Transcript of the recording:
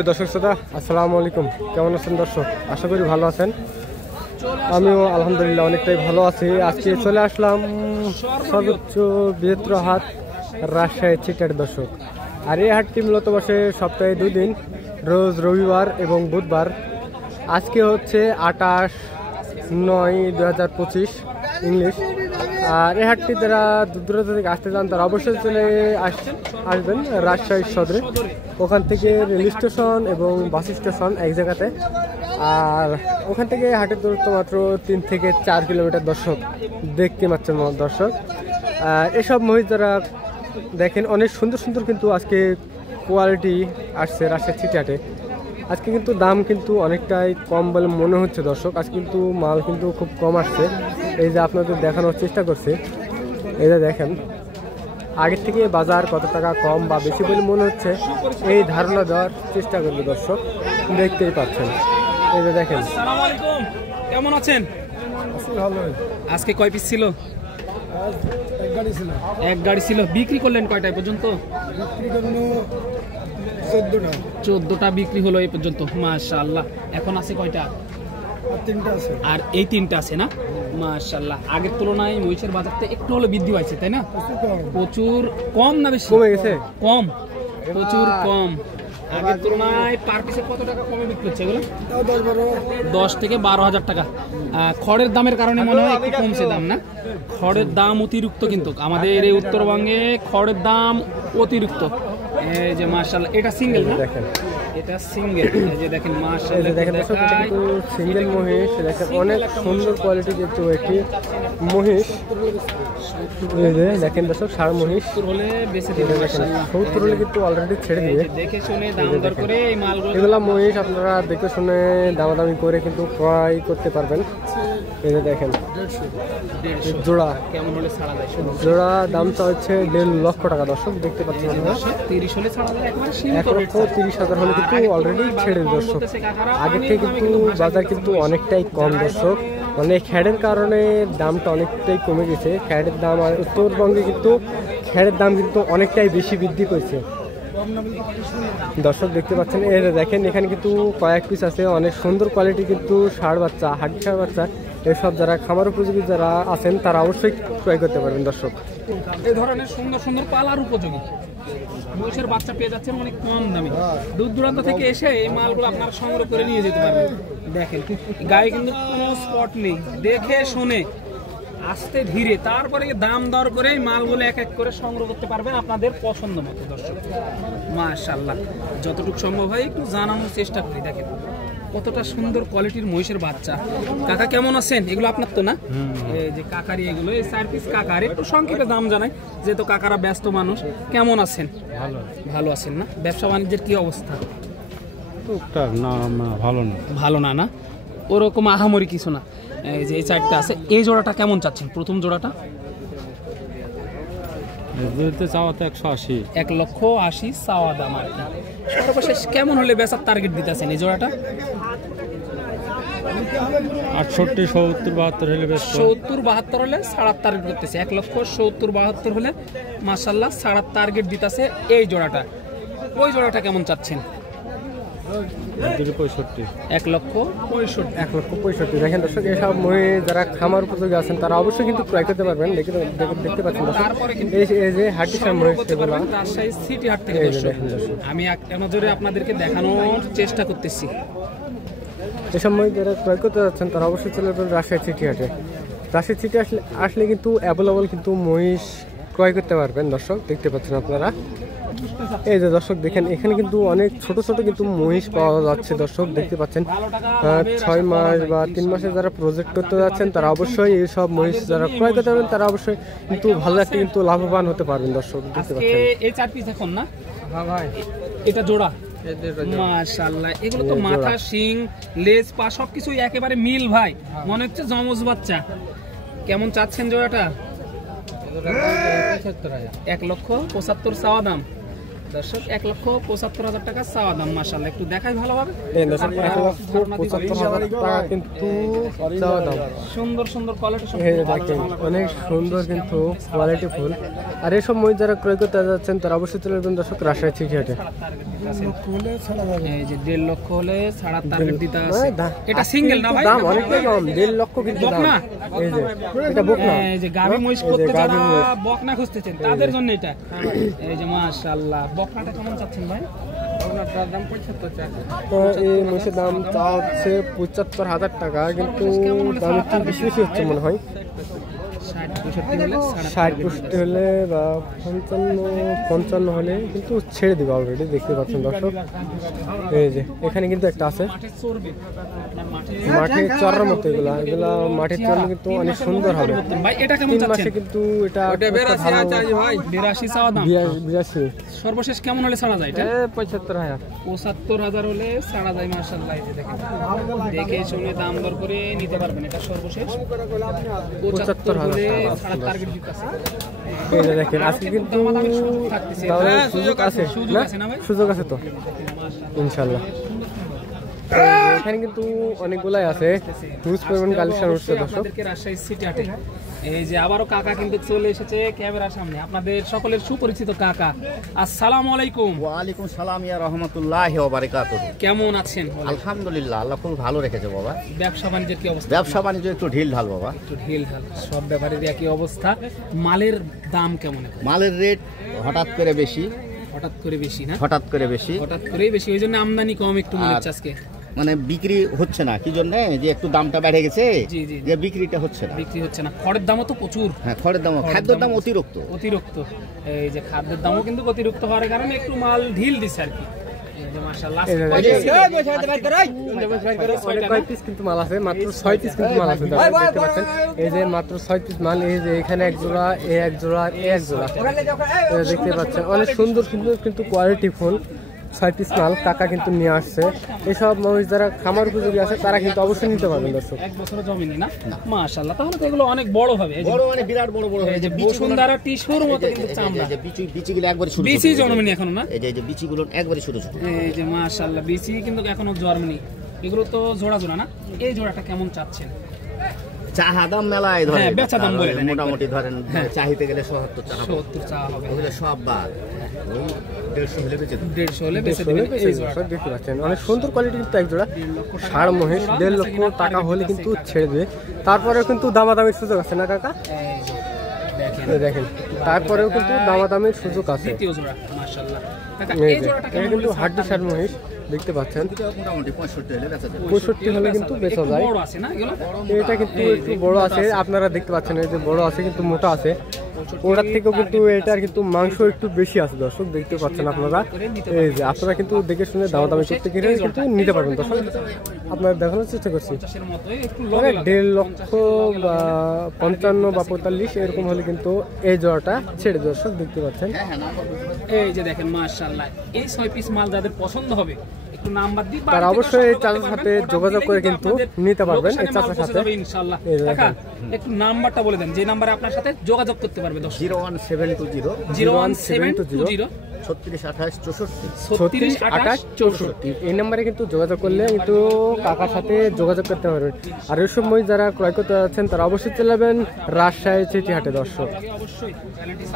দর্শক শ্রোতা আসসালামু আলাইকুম, কেমন আছেন দর্শক? আশা করি ভালো আছেন। আমিও আলহামদুলিল্লাহ অনেকটাই ভালো আছি। আজকে চলে আসলাম সর্বোচ্চ বৃহত্তর হাট রাজশাহী চিটার দর্শক। আর এই হাটটি মূলত বসে সপ্তাহে 2 দিন, রোজ রবিবার এবং বুধবার। আজকে হচ্ছে 28/9/2025 ইংলিশ। আর এই হাটটি যারা দূর থেকে আসতে চান তারা অবশ্যই চলে আসবেন রাজশাহী সদরে। ওখান থেকে রেল স্টেশন এবং বাস স্টেশন এক জায়গাতে। আর ওখান থেকে হাটের দূরত্ব মাত্র 3 থেকে 4 কিলোমিটার দর্শক, দেখতে পাচ্ছেন দর্শক। আর এসব মহিষ যারা দেখেন অনেক সুন্দর সুন্দর কিন্তু আজকে কোয়ালিটি আসছে রাজশাহী সিটি হাটে। আজকে কিন্তু দাম কিন্তু অনেকটাই কম বলে মনে হচ্ছে দর্শক। আজকে কিন্তু মাল কিন্তু খুব কম আসছে। এই যে আপনাদের দেখানোর চেষ্টা করছি, এই যে দেখেন আগের থেকে বাজার কত টাকা কম বা বেশি বলে মনে হচ্ছে এই ধারণা দেওয়ার চেষ্টা করবে দর্শক, দেখতেই পাচ্ছেন। এই যে দেখেন। আসসালামু আলাইকুম, কেমন আছেন? ভালো। আজকে কয় পিস ছিল? এক গাড়ি ছিল। বিক্রি করলেন কয়টায় পর্যন্ত? 14টা বিক্রি হলো এই পর্যন্ত, মাশাআল্লাহ। এখন আছে কয়টা? আর এই 3টা আছে না? মাশাআল্লাহ। আগের তুলনায় মহিষের বাজারটা একটু হলো বৃদ্ধি পাইছে, তাই না? প্রচুর কম না বেশি? কমে গেছে, কম, প্রচুর কম। আগের তুলনায় পার পিসে কত টাকা কমে বিক্রি হচ্ছে এগুলো? 10 থেকে 12,000 টাকা। খড়ের দামের কারণে মনে হয় একটু কমছে দাম, না? খড়ের দাম অতিরিক্ত, কিন্তু আমাদের এই উত্তরবঙ্গে খড়ের দাম অতিরিক্ত। এই যে মাশাআল্লাহ, এটা সিঙ্গেল না? দেখেন এটা সিঙ্গেল। এই যে দেখেন মাশাআল্লাহ, দেখেন দর্শক, এটা কিন্তু সিঙ্গেল মহিষ। দেখেন অনেক সুন্দর কোয়ালিটি কিন্তু একটি মহিষ। এই যে দেখেন দর্শক, ষাঁড় মহিষ হলে বেঁচে দিবে। মাশাআল্লাহ, 70 হলে কিন্তু অলরেডি ছেড়ে দিবে। দেখে শুনে দাম দর করে এই মালগুলো, এগুলা মহিষ আপনারা দেখে শুনে দামাদামি করে কিন্তু ক্রয় করতে পারবেন। এই যে দেখেন জোড়া কেমন হলে ছাড়া যায়? জোড়া দামটা হচ্ছে 1.5 লক্ষ টাকা দর্শক, দেখতে পাচ্ছেন আপনারা। 30 হলে ছাড়া যায়, একবার 1,30,000 হলে কিন্তু অলরেডি ছেড়ে দর্শক। আগের থেকে কিন্তু বাজার কিন্তু অনেকটাই কম দর্শক, মানে খ্যাড়ের কারণে দামটা অনেকটাই কমে গেছে। খ্যাড়ের দাম আর উত্তরবঙ্গে কিন্তু খ্যাড়ের দাম কিন্তু অনেকটাই বেশি বৃদ্ধি করেছে দর্শক, দেখতে পাচ্ছেন। এই দেখেন এখানে কিন্তু কয়েক পিস আছে, অনেক সুন্দর কোয়ালিটি কিন্তু ষাঁড় বাচ্চা, হাড্ডি ষাঁড় বাচ্চা। এসব যারা খামার উপযোগী যারা আছেন তারা অবশ্যই ক্রয় করতে পারবেন দর্শক। এই ধরনের সুন্দর সুন্দর পালার উপযোগী মহিষের বাচ্চা পেয়ে যাচ্ছেন অনেক কম দামে। দূর দূরান্ত থেকে এসে এই মালগুলো আপনারা সংগ্রহ করে নিয়ে যেতে পারবেন। দেখেন গায়ে কিন্তু কোনো স্পট নেই, দেখে শুনে আস্তে ধীরে তারপরে দাম দর করে এই মালগুলো এক এক করে সংগ্রহ করতে পারবেন আপনাদের পছন্দ মতো দর্শক। মাশাআল্লাহ, যতটুকু সম্ভব হয় একটু জানানোর চেষ্টা করি। দেখেন কতটা সুন্দর কোয়ালিটির মহিষের বাচ্চা। কাকা কেমন আছেন? এগুলো আপনার তো না? এই যে কাকারি, এগুলো এই 4 পিস কাকার। একটু সংক্ষেপে দাম জানাই, যেহেতু কাকারা ব্যস্ত মানুষ। কেমন আছেন? ভালো আছেন না? ব্যবসা বাণিজ্যের কি অবস্থা? ভালো না, না ওরকম আহামরি কিছু না। এই যে এই 4টা আছে, এই জোড়াটা কেমন চাচ্ছেন? প্রথম জোড়াটা 1,80,000 চাওয়া দাম আর কি। সর্বশেষ কেমন হলে বেচার টার্গেট দিতেছেন এই জোড়াটা? 68, 70, 72 হলে বেশ। 70, 72 হলে ছাড়ার টার্গেট করতেছে। 1,70,000, 72 হলে মাশাআল্লাহ ছাড়ার টার্গেট দিতেছে এই জোড়াটা। ওই জোড়াটা কেমন চাচ্ছেন? 1,65,000। 1,65,000। দেখেন দর্শক, এসব মহিষ যারা খামার উপযোগী আছেন তারা অবশ্যই কিন্তু ক্রয় করতে পারবেন। দেখতে পাচ্ছেন দর্শক, এই যে হাড্ডি ষাঁড় মহিষ সেগুলো রাজশাহী সিটি হাট থেকে দর্শক আমি এক নজরে আপনাদেরকে দেখানোর চেষ্টা করতেছি। এসব মহিষ যারা ক্রয় করতে যাচ্ছেন তারা অবশ্যই চলে যাবেন রাজশাহী সিটি হাটে। রাজশাহী সিটি আসলে কিন্তু অ্যাভেলেবল কিন্তু মহিষ ক্রয় করতে পারবেন দর্শক, দেখতে পাচ্ছেন আপনারা। এই যে দর্শক দেখেন, এখানে কিন্তু অনেক ছোট ছোট কিন্তু মহিষ পাওয়া যাচ্ছে দর্শক, দেখতে পাচ্ছেন। 6 মাস বা 3 মাসে যারা প্রজেক্ট করতে যাচ্ছেন তারা অবশ্যই এইসব মহিষ যারা ক্রয় করতে পারবেন তারা অবশ্যই কিন্তু ভালো একটা কিন্তু লাভবান হতে পারবেন দর্শক, দেখতে পাচ্ছেন। এই 4 পিস এখন না? হ্যাঁ ভাই, এটা জোড়া। মাশাআল্লাহ, এগুলো তো মাথা, শিং, লেজ, পা সবকিছুই একেবারে মিল ভাই, মনে হচ্ছে জমজ বাচ্চা। কেমন চাচ্ছেন জোড়াটা? 1,75,000 চাওয়া দাম দর্শক। 1,75,000 টাকা চাওয়া দাম। মাশাআল্লাহ, একটু দেখাই ভালোভাবে। কিন্তু সুন্দর সুন্দর কোয়ালিটি, অনেক সুন্দর কিন্তু কোয়ালিটি ফুল। আর এসব মহিষ যারা ক্রয় করতে যাচ্ছেন তারা অবশ্যই চলে আসবেন দর্শক রাজশাহী সিটি হাটে। এই যে 1.5 লক্ষ হলে ছাড়ার টার্গেট দিতে আছে। এটা সিঙ্গেল না ভাই? দাম অনেকটাই কম, 1.5 লক্ষ কিন্তু দাম। এই যে এটা বকনা, এই যে গাভী মহিষ করতে যারা বকনা খুঁজতেছেন তাদের জন্য এটা। এই যে মাশাআল্লাহ, বকনাটা কেমন চাচ্ছেন ভাই? বকনাটার দাম 75 টাকা। তো এই মহিষের দাম চা হচ্ছে 75,000 টাকা, কিন্তু দাম একটু বেশি বেশি হচ্ছে মনে হয়। 60-65 হলে বা 55 হলে কিন্তু ছেড়ে দিবে অলরেডি, দেখতে পাচ্ছেন দর্শক। এই যে এখানে কিন্তু একটা আছে মাঠে চড়ার মতো, এগুলা মাঠে চড়লে কিন্তু অনেক সুন্দর হবে। ভাই এটা কেমন 3 মাসে কিন্তু এটা 82 চাওয়া দাম। 82 সর্বশেষ কেমন হলে ছাড়া যায়? এটা 75,000। 75,000 হলে ছাড়া যায় মাশাআল্লাহ। এই যে দেখেন, দেখে শুনে দাম দর করে নিতে পারবেন। এটা সর্বশেষ 75 হলে ছাড়া টার্গেট দিতেছে। এই যে দেখেন আজকে কিন্তু সুযোগ আছে, সুযোগ আছে তো ইনশাআল্লাহ। এখানে কিন্তু অনেকগুলাই আছে, হিউজ পরিমাণ কালেকশন হচ্ছে দর্শক। রাজশাহী সিটি হাটে এই যে আবারও কাকা কিন্তু চলে এসেছে ক্যামেরার সামনে, আপনাদের সকলের সুপরিচিত কাকা। আসসালামু আলাইকুম। ওয়ালাইকুম সালাম ইয়া রাহমাতুল্লাহি ওয়া বারাকাতুহু। কেমন আছেন? আলহামদুলিল্লাহ, আল্লাহ খুব ভালো রেখেছে বাবা। ব্যবসা বাণিজ্যের কি অবস্থা? ব্যবসা বাণিজ্য একটু ঢিল ঢাল বাবা, একটু ঢিল ঢাল। সব ব্যাপারের একই অবস্থা। মালের দাম কেমন? মালের রেট হঠাৎ করে বেশি। হঠাৎ করে বেশি না? হঠাৎ করে বেশি, হঠাৎ করেই বেশি, ওই জন্য আমদানি কম একটু মনে হচ্ছে আজকে। মানে বিক্রি হচ্ছে না, কি জন্য? যে একটু দামটা বেড়ে গেছে, জি জি, যে বিক্রিটা হচ্ছে না। বিক্রি হচ্ছে না। খড়ের দামও তো প্রচুর। হ্যাঁ, খড়ের দাম, খাদ্যের দাম অতিরিক্ত। এই যে খাদ্যের দামও কিন্তু অতিরিক্ত হওয়ার কারণে একটু মাল ঢিল দিচ্ছে আর কি। এই যে মাশাআল্লাহ কয় পিস কিন্তু মাল আছে, মাত্র 6 পিস কিন্তু মাল আছে দেখতে পাচ্ছেন। এই যে মাত্র 6 পিস মাল। এই যে এখানে এক জোড়া, এক জোড়া, এক জোড়া দেখতে পাচ্ছেন। অনেক সুন্দর সুন্দর কিন্তু কোয়ালিটি ফুল 6 পিস মাল কাকা কিন্তু নিয়ে আসছে। এসব মহিষ যারা খামার উপযোগী আছে তারা কিন্তু অবশ্যই নিতে পারবেন দর্শক। 1 বছরের জমিনি না মাশাআল্লাহ, তাহলে তো এগুলো অনেক বড় হবে। বড় মানে বিরাট বড় বড় এই যে বসুন্ধরা টিস্যুর মতো কিন্তু চামড়া। বিচিগুলো একবারে ছোট, বিচি জন্মনি এখনো না? এই যে বিচিগুলো একবারে ছোট ছোট। এই যে মাশাআল্লাহ, বিচি কিন্তু এখনো জন্মনি। এগুলো তো জোড়া জোড়া না? এই জোড়াটা কেমন চাচ্ছেন? চাহা দাম মেলায় ধরে, হ্যাঁ বেচা দাম বলে মোটামুটি ধরেন চাহিতে গেলে 70 টাকা, 70 চাওয়া হবে। ওগুলো সব বাদ, ওই 150 হলে বেচে দেব। 150 হলে বেচে দেবেন। এই জোড়া দেখতে পাচ্ছেন অনেক সুন্দর কোয়ালিটি কিন্তু এক জোড়া ষাঁড় মহিষ। 1.5 লক্ষ টাকা হলে কিন্তু ছেড়ে দেবে। তারপরেও কিন্তু দামাদামির সুযোগ আছে না কাকা? দেখেন তারপরেও কিন্তু দামাদামির সুযোগ আছে। দ্বিতীয় জোড়া মাশাআল্লাহ। কাকা এই জোড়াটা এটা কিন্তু হাড্ডি ষাঁড় মহিষ দেখতে পাচ্ছেন। মোটামুটি 65 হলে বেচা যাবে। 65 হলে কিন্তু বেচা যায়। বড় আছে না এগুলো? এটা কিন্তু একটু বড় আছে, আপনারা দেখতে পাচ্ছেন। এই যে বড় আছে কিন্তু মোটা আছে, ওটার থেকেও কিন্তু এটার কিন্তু মাংস একটু বেশি আছে দর্শক, দেখতে পাচ্ছেন আপনারা। এই যে আপনারা কিন্তু দেখে শুনে দামাদামি করতে গেলে কিন্তু নিতে পারবেন দর্শক। আপনারা দেখানোর চেষ্টা করছি। 1.5 লক্ষ বা 55 বা 45 এরকম হলে কিন্তু এই জোড়াটা ছেড়ে দর্শক, দেখতে পাচ্ছেন। এই যে দেখেন মাশাআল্লাহ, এই 6 পিস মাল যাদের পছন্দ হবে একটু নাম্বার দিই, তারা অবশ্যই এই চাচার সাথে যোগাযোগ করে কিন্তু নিতে পারবেন। এই চাচার সাথে ইনশাআল্লাহ। কাকা একটু নাম্বারটা বলে দেন যে নাম্বারে আপনার সাথে যোগাযোগ করতে পারবে। 01720 01720 3628 64 এই নম্বরে কিন্তু যোগাযোগ করলে কিন্তু কাকার সাথে যোগাযোগ করতে পারবেন। আর এই সময় যারা ক্রয় করতে যাচ্ছেন তারা অবশ্যই চলে যাবেন রাজশাহী সিটি হাটে দর্শক। অবশ্যই চ্যানেলটি